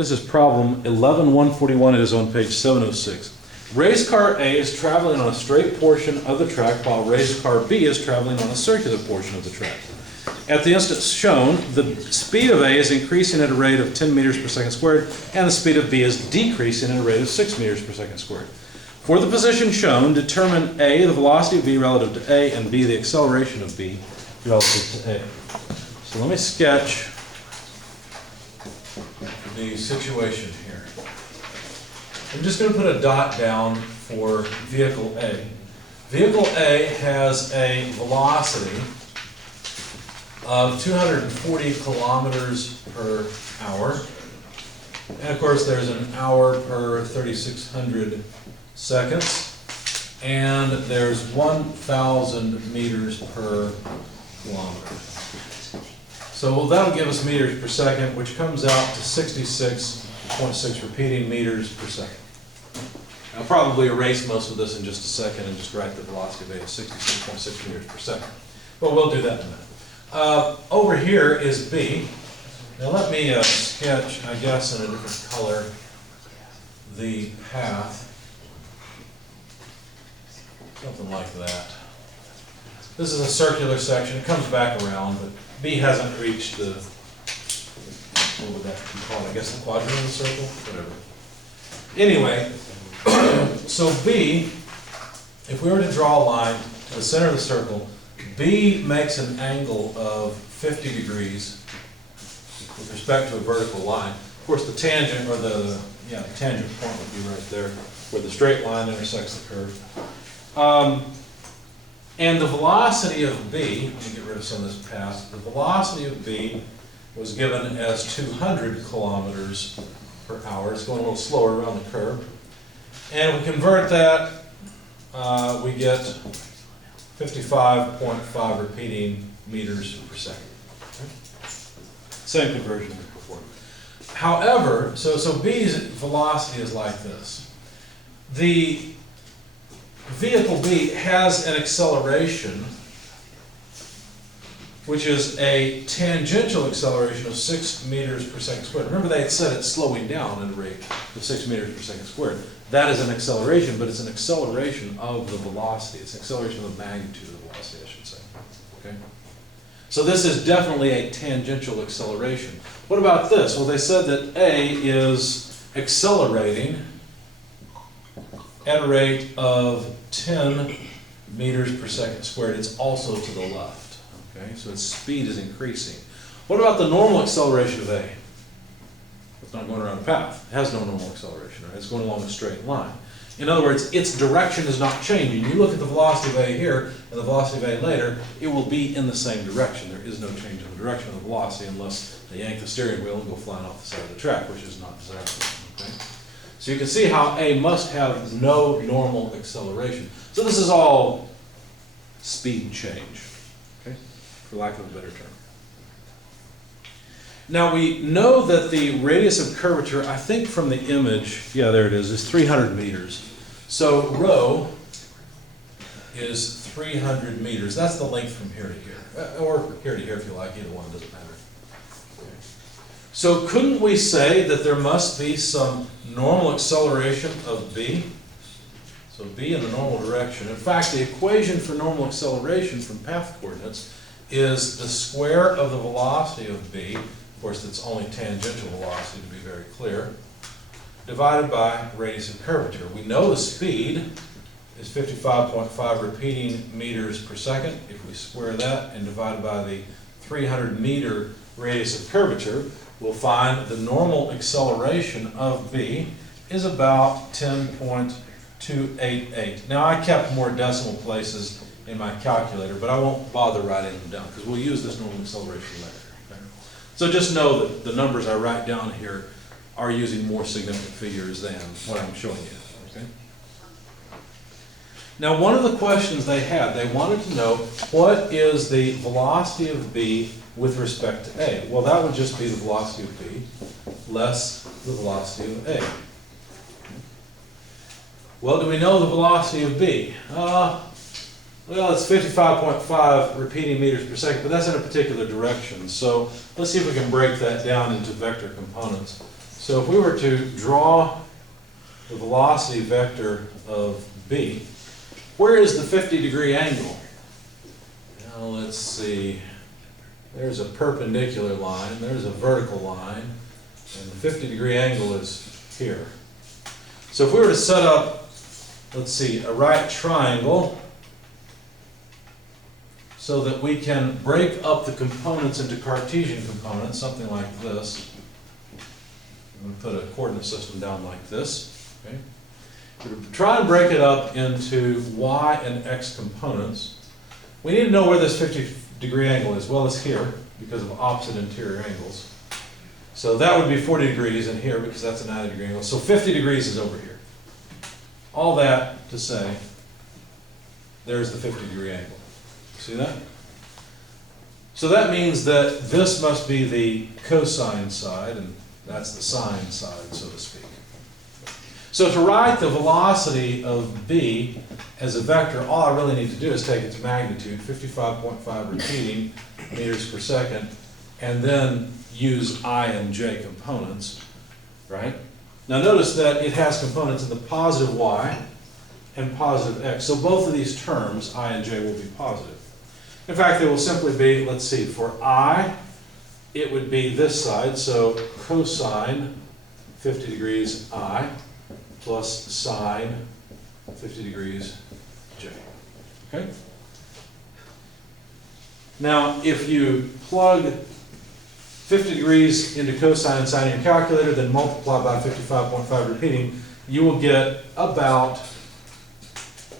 This is problem 11-141. It is on page 706. Race car A is traveling on a straight portion of the track while race car B is traveling on a circular portion of the track. At the instance shown, the speed of A is increasing at a rate of 10 meters per second squared, and the speed of B is decreasing at a rate of 6 meters per second squared. For the position shown, determine A, the velocity of B relative to A, and B, the acceleration of B relative to A. So let me sketch the situation here. I'm just going to put a dot down for vehicle A. Vehicle A has a velocity of 240 kilometers per hour. And of course there's an hour per 3,600 seconds. And there's 1,000 meters per kilometer. So that'll give us meters per second, which comes out to 66.6 repeating meters per second. I'll probably erase most of this in just a second and just write the velocity of A as 66.6 meters per second. But we'll do that in a minute. Over here is B. Now let me sketch, I guess in a different color, the path. Something like that. This is a circular section. It comes back around, but B hasn't reached the, what would that be called? I guess the quadrant of the circle? Whatever. Anyway, so B, if we were to draw a line to the center of the circle, B makes an angle of 50 degrees with respect to a vertical line. Of course, the tangent, or the tangent point would be right there, where the straight line intersects the curve. And the velocity of B, let me get rid of some of this path, the velocity of B was given as 200 kilometers per hour. It's going a little slower around the curve. And we convert that, we get 55.5 repeating meters per second. Okay? Same conversion as before. However, so B's velocity is like this. The vehicle B has an acceleration, which is a tangential acceleration of 6 meters per second squared. Remember they had said it's slowing down at a rate of 6 meters per second squared. That is an acceleration, but it's an acceleration of the velocity. It's an acceleration of the magnitude of the velocity, I should say. Okay? So this is definitely a tangential acceleration. What about this? Well, they said that A is accelerating at a rate of 10 meters per second squared. It's also to the left. Okay, so its speed is increasing. What about the normal acceleration of A? It's not going around a path. It has no normal acceleration, right? It's going along a straight line. In other words, its direction is not changing. You look at the velocity of A here and the velocity of A later, it will be in the same direction. There is no change in the direction of the velocity unless they yank the steering wheel and go flying off the side of the track, which is not desirable. Okay? So you can see how A must have no normal acceleration. So this is all speed change, okay, for lack of a better term. Now we know that the radius of curvature, I think from the image, yeah, there it is 300 meters. So rho is 300 meters. That's the length from here to here, or here to here if you like, either one, doesn't matter. Okay. So couldn't we say that there must be some normal acceleration of B? So B in the normal direction. In fact, the equation for normal acceleration from path coordinates is the square of the velocity of B, of course it's only tangential velocity to be very clear, divided by radius of curvature. We know the speed is 55.5 repeating meters per second. If we square that and divide it by the 300 meter radius of curvature, we'll find the normal acceleration of B is about 10.288. Now I kept more decimal places in my calculator, but I won't bother writing them down because we'll use this normal acceleration later. Okay? So just know that the numbers I write down here are using more significant figures than what I'm showing you. Okay? Now one of the questions they had, they wanted to know what is the velocity of B with respect to A. Well, that would just be the velocity of B less the velocity of A. Well, do we know the velocity of B? Well, it's 55.5 repeating meters per second, but that's in a particular direction. So let's see if we can break that down into vector components. So if we were to draw the velocity vector of B, where is the 50-degree angle? Now let's see. There's a perpendicular line, there's a vertical line, and the 50-degree angle is here. So if we were to set up, let's see, a right triangle so that we can break up the components into Cartesian components, something like this. I'm going to put a coordinate system down like this. Okay? Try and break it up into y and x components. We need to know where this 50-degree angle is. Well, it's here because of opposite interior angles. So that would be 40 degrees in here because that's a 90-degree angle. So 50 degrees is over here. All that to say, there's the 50-degree angle. See that? So that means that this must be the cosine side, and that's the sine side, so to speak. So to write the velocity of B as a vector, all I really need to do is take its magnitude, 55.5 repeating meters per second, and then use I and j components, right? Now notice that it has components in the positive y and positive x. So both of these terms, I and j, will be positive. In fact, they will simply be, let's see, for I, it would be this side, so cosine 50 degrees I plus sine 50 degrees j. Okay? Now, if you plug 50 degrees into cosine and sine in your calculator, then multiply by 55.5 repeating, you will get about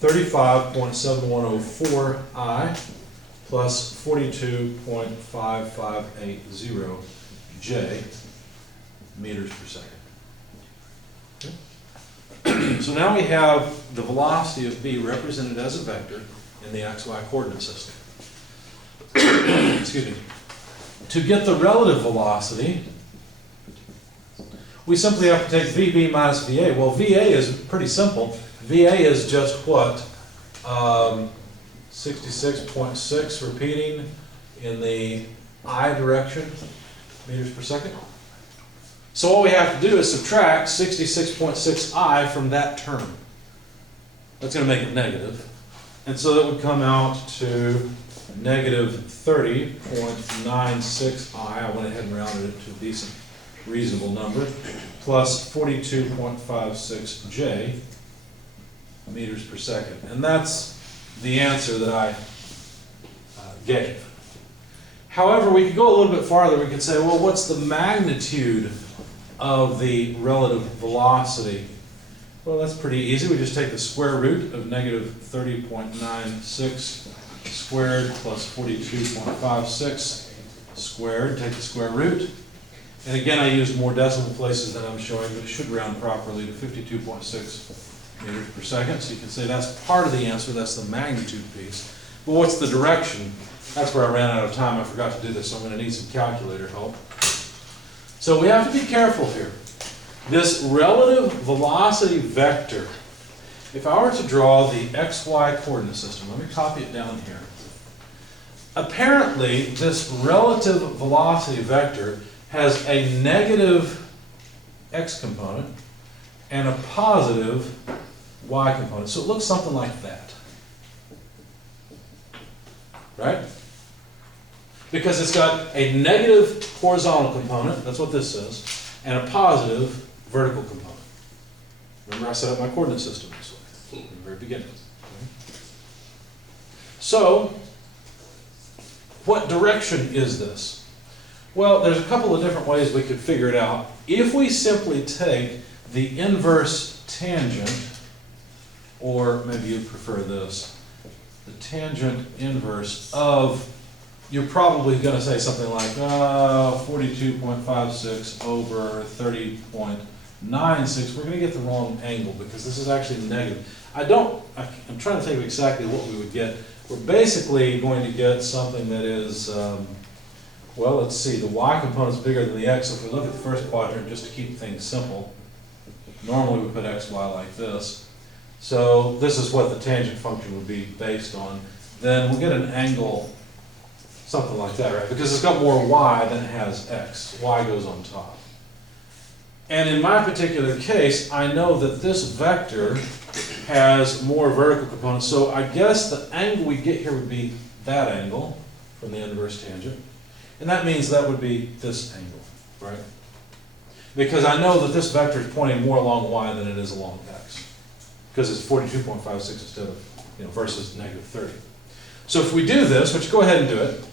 35.7104 I plus 42.5580 j meters per second. Okay. So now we have the velocity of B represented as a vector in the xy coordinate system. Excuse me. To get the relative velocity, we simply have to take VB minus VA. Well, VA is pretty simple. VA is just what? 66.6 repeating in the I direction, meters per second. So all we have to do is subtract 66.6 I from that term. That's going to make it negative. And so that would come out to negative 30.96 I went ahead and rounded it to a decent, reasonable number, plus 42.56 J meters per second. And that's the answer that I gave. However, we could go a little bit farther. We could say, well, what's the magnitude of the relative velocity? Well, that's pretty easy. We just take the square root of negative 30.96 squared plus 42.56 squared, take the square root. And again, I used more decimal places than I'm showing, but it should round properly to 52.6 meters per second. So you can say that's part of the answer, that's the magnitude piece. But what's the direction? That's where I ran out of time. I forgot to do this, so I'm going to need some calculator help. So we have to be careful here. This relative velocity vector, if I were to draw the xy coordinate system, let me copy it down here. Apparently, this relative velocity vector has a negative x component and a positive y component. So it looks something like that. Right? Because it's got a negative horizontal component, that's what this is, and a positive vertical component. Remember I set up my coordinate system this way in the very beginning. Okay. So, what direction is this? Well, there's a couple of different ways we could figure it out. If we simply take the inverse tangent, or maybe you'd prefer this, the tangent inverse of, you're probably going to say something like 42.56 over 30.96. We're going to get the wrong angle because this is actually negative. I'm trying to think of exactly what we would get. We're basically going to get something that is, well, let's see, the y component is bigger than the x. So if we look at the first quadrant, just to keep things simple, normally we put xy like this. So this is what the tangent function would be based on. Then we'll get an angle something like that, right? Because it's got more y than it has x. Y goes on top. And in my particular case, I know that this vector has more vertical components, so I guess the angle we get here would be that angle from the inverse tangent. And that means that would be this angle, right? Because I know that this vector is pointing more along y than it is along x. Because it's 42.56 instead of, versus negative 30. So if we do this, which go ahead and do it,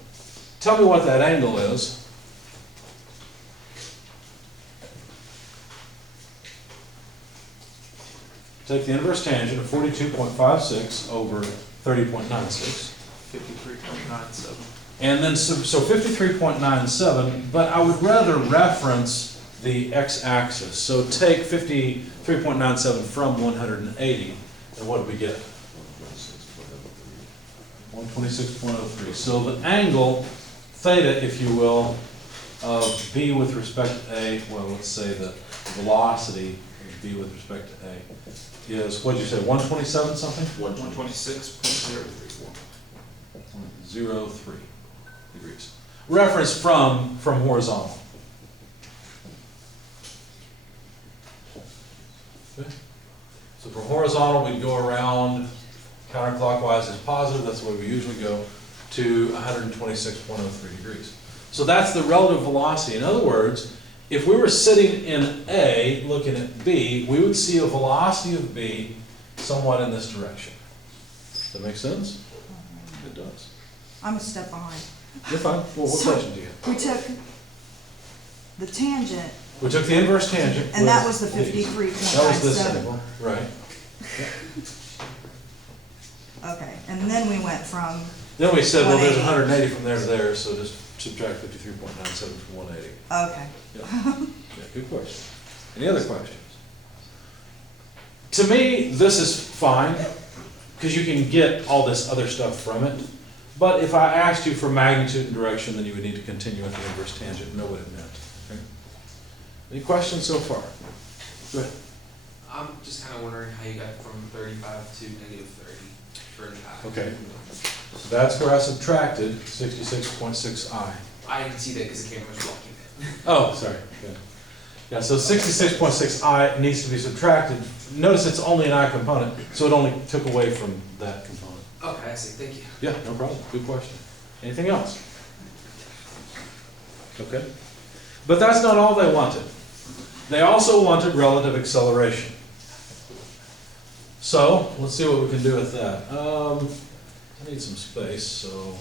tell me what that angle is. Take the inverse tangent of 42.56 over 30.96. 53.97. And then, so 53.97, but I would rather reference the x-axis. So take 53.97 from 180, and what do we get? 126.03. So the angle, theta, if you will, of b with respect to a, well, let's say the velocity of b with respect to a, is, what did you say, 127 something? 126.034. 0.03 degrees. Reference from horizontal. Okay. So from horizontal, we'd go around counterclockwise is positive, that's the way we usually go, to 126.03 degrees. So that's the relative velocity. In other words, if we were sitting in A, looking at B, we would see a velocity of B somewhat in this direction. Does that make sense? It does. I'm a step behind. You're fine. Well, what So, question do you have? We took the tangent, We took the inverse tangent. and that was the these. 53.97. That was this angle, right. Okay, and then we went from, Then we said, well, there's 180. 180 from there to there, so just subtract 53.97 from 180. okay. Yeah, good question. Any other questions? To me, this is fine, because you can get all this other stuff from it. But if I asked you for magnitude and direction, then you would need to continue with the inverse tangent and know what it meant. Okay? Any questions so far? Go ahead. I'm just kind of wondering how you got from 35 to negative 30 for the path. Okay. So that's where I subtracted 66.6i. I didn't see that because the camera was blocking it. Oh, sorry. Yeah, so 66.6i needs to be subtracted. Notice it's only an I component, so it only took away from that component. Okay, I see. Thank you. Yeah, no problem. Good question. Anything else? Okay. But that's not all they wanted. They also wanted relative acceleration. So, let's see what we can do with that. I need some space, so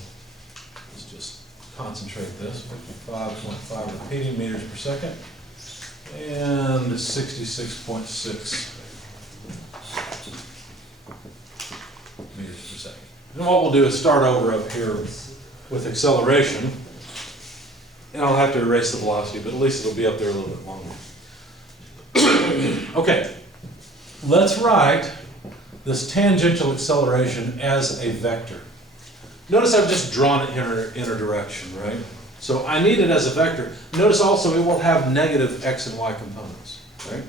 let's just concentrate this. 55.5 repeating meters per second. And 66.6 meters per second. And what we'll do is start over up here with acceleration. And I'll have to erase the velocity, but at least it'll be up there a little bit longer. Okay, let's write this tangential acceleration as a vector. Notice I've just drawn it in a direction, right? So I need it as a vector. Notice also it will have negative x and y components, right?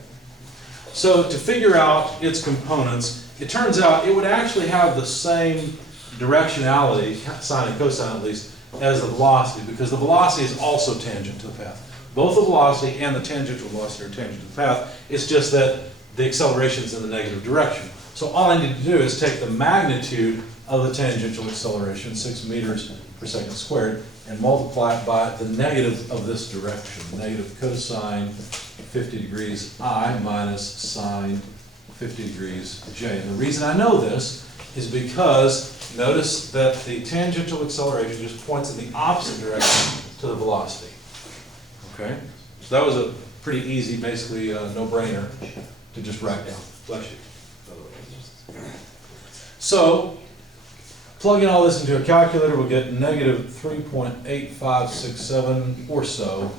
So to figure out its components, it turns out it would actually have the same directionality, sine and cosine at least, as the velocity, because the velocity is also tangent to the path. Both the velocity and the tangential velocity are tangent to the path. It's just that the acceleration is in the negative direction. So all I need to do is take the magnitude of the tangential acceleration, 6 meters per second squared, and multiply it by the negative of this direction, negative cosine 50 degrees I minus sine 50 degrees j. And the reason I know this is because notice that the tangential acceleration just points in the opposite direction to the velocity. Okay? So that was a pretty easy, basically no-brainer to just write down. Bless you. So, plugging all this into a calculator, we'll get negative 3.8567 or so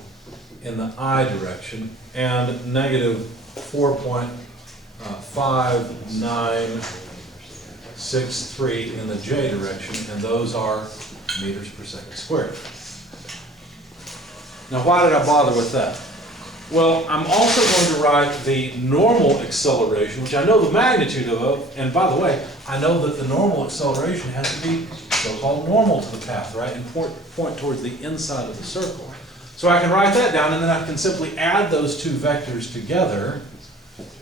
in the I direction, and negative 4.5963 in the J direction, and those are meters per second squared. Now, why did I bother with that? Well, I'm also going to write the normal acceleration, which I know the magnitude of, and by the way, I know that the normal acceleration has to be so-called normal to the path, right, and point towards the inside of the circle. So I can write that down, and then I can simply add those two vectors together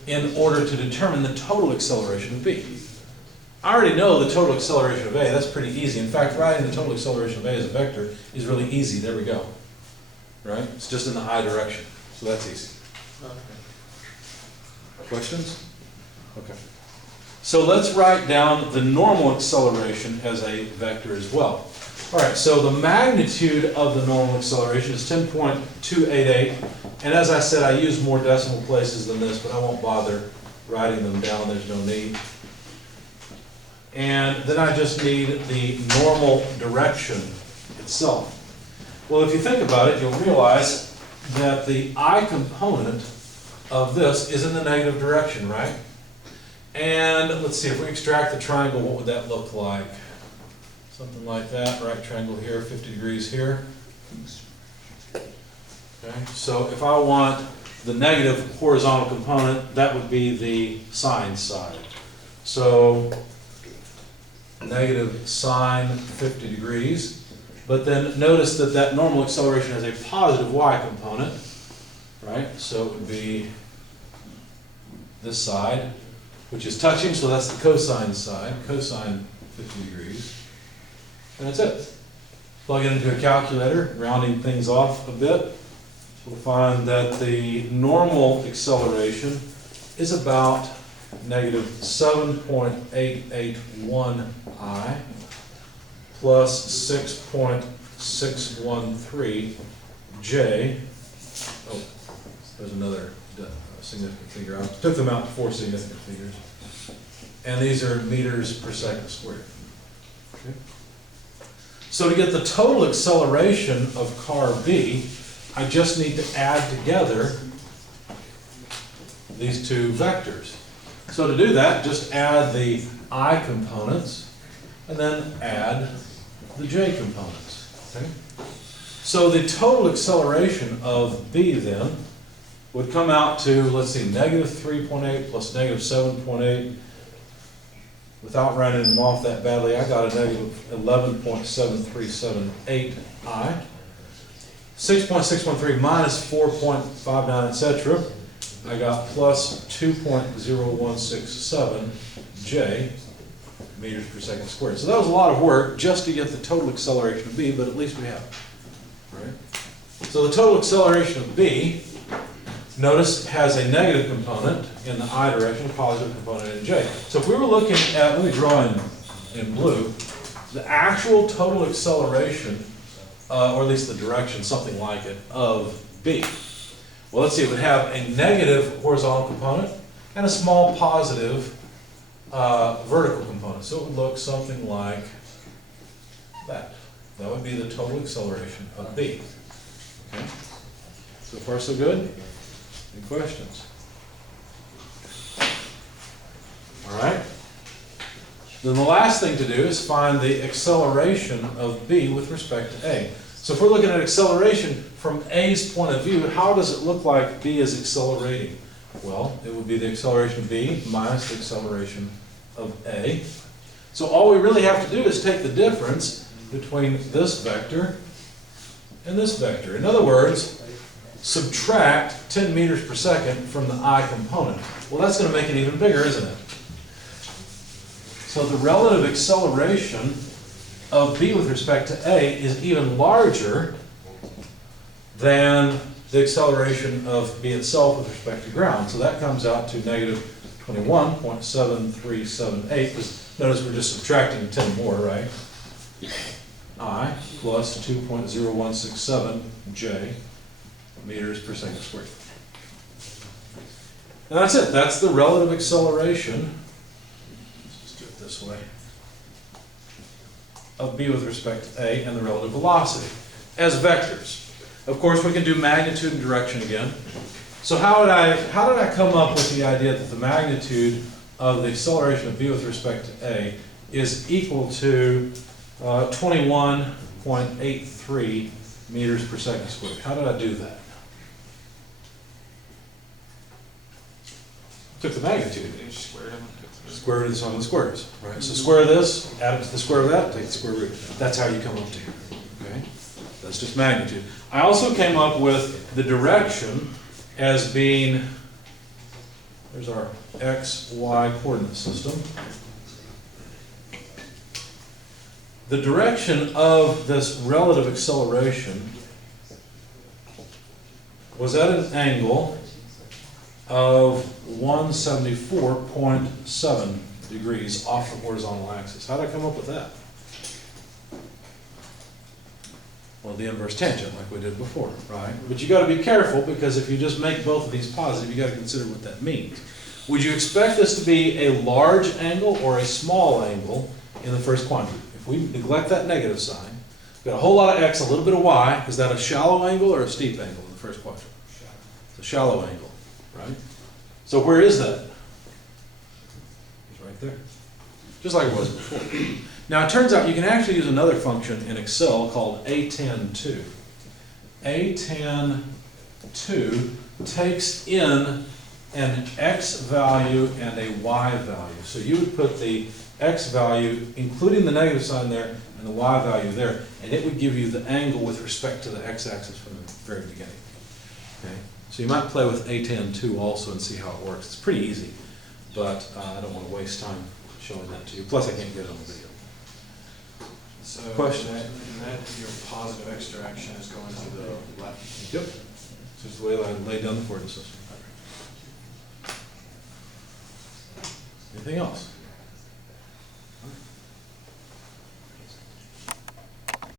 in order to determine the total acceleration of B. I already know the total acceleration of A, that's pretty easy. In fact, writing the total acceleration of A as a vector is really easy, there we go. Right? It's just in the I direction, so that's easy. Questions? Okay. So let's write down the normal acceleration as a vector as well. All right, so the magnitude of the normal acceleration is 10.288, and as I said, I use more decimal places than this, but I won't bother writing them down, there's no need. And then I just need the normal direction itself. Well, if you think about it, you'll realize that the I component of this is in the negative direction, right? And let's see, if we extract the triangle, what would that look like? Something like that, right triangle here, 50 degrees here. Okay, so if I want the negative horizontal component, that would be the sine side. So negative sine 50 degrees. But then notice that that normal acceleration has a positive y component, right? So it would be this side, which is touching, so that's the cosine side, cosine 50 degrees. And that's it. Plug it into a calculator, rounding things off a bit. We'll find that the normal acceleration is about negative 7.881 I plus 6.613 J. Oh, there's another significant figure. I took them out to 4 significant figures. And these are meters per second squared. Okay. So to get the total acceleration of car B, I just need to add together these two vectors. So to do that, just add the I components and then add the J components. Okay? So the total acceleration of B then would come out to, let's see, negative 3.8 plus negative 7.8. Without rounding them off that badly, I got a negative 11.7378 I. 6.613 minus 4.59, etc. I got plus 2.0167 J meters per second squared. So that was a lot of work just to get the total acceleration of B, but at least we have it. Right? So the total acceleration of B, notice, has a negative component in the I direction, a positive component in J. So if we were looking at, let me draw in blue, the actual total acceleration, or at least the direction, something like it, of B. Well, let's see, it would have a negative horizontal component and a small positive vertical component. So it would look something like that. That would be the total acceleration of B. Okay? So far, so good? Any questions? All right. Then the last thing to do is find the acceleration of B with respect to A. So if we're looking at acceleration from A's point of view, how does it look like B is accelerating? Well, it would be the acceleration of B minus the acceleration of A. So all we really have to do is take the difference between this vector and this vector. In other words, subtract 10 meters per second from the I component. Well, that's going to make it even bigger, isn't it? So the relative acceleration of B with respect to A is even larger than the acceleration of B itself with respect to ground. So that comes out to negative 21.7378, because notice we're just subtracting 10 more, right? I plus 2.0167 J meters per second squared. And that's it. That's the relative acceleration. Let's just do it this way. Of B with respect to A and the relative velocity as vectors. Of course, we can do magnitude and direction again. So how did I come up with the idea that the magnitude of the acceleration of B with respect to A is equal to 21.83 meters per second squared? How did I do that? Took the magnitude. Square root of the sum of the squares, right? So square this, add it to the square of that, take the square root. That's how you come up to here, okay? That's just magnitude. I also came up with the direction as being, there's our x, y coordinate system. The direction of this relative acceleration was at an angle of 174.7 degrees off the horizontal axis. How did I come up with that? Well, the inverse tangent, like we did before, right? But you got to be careful, because if you just make both of these positive, you got to consider what that means. Would you expect this to be a large angle or a small angle in the first quadrant? If we neglect that negative sign, we've got a whole lot of x, a little bit of y. Is that a shallow angle or a steep angle in the first quadrant? It's a shallow angle, right? So where is that? It's right there, just like it was before. Now, it turns out you can actually use another function in Excel called A tan2. A tan2 takes in an x value and a y value. So you would put the x value, including the negative sign there, and the y value there, and it would give you the angle with respect to the x-axis from the very beginning. Okay? So you might play with A tan2 also and see how it works. It's pretty easy, but I don't want to waste time showing that to you. Plus, I can't get it on the video. So Question? that your positive x direction is going to the left. Yep. It's just the way I laid down the coordinate system. Anything else?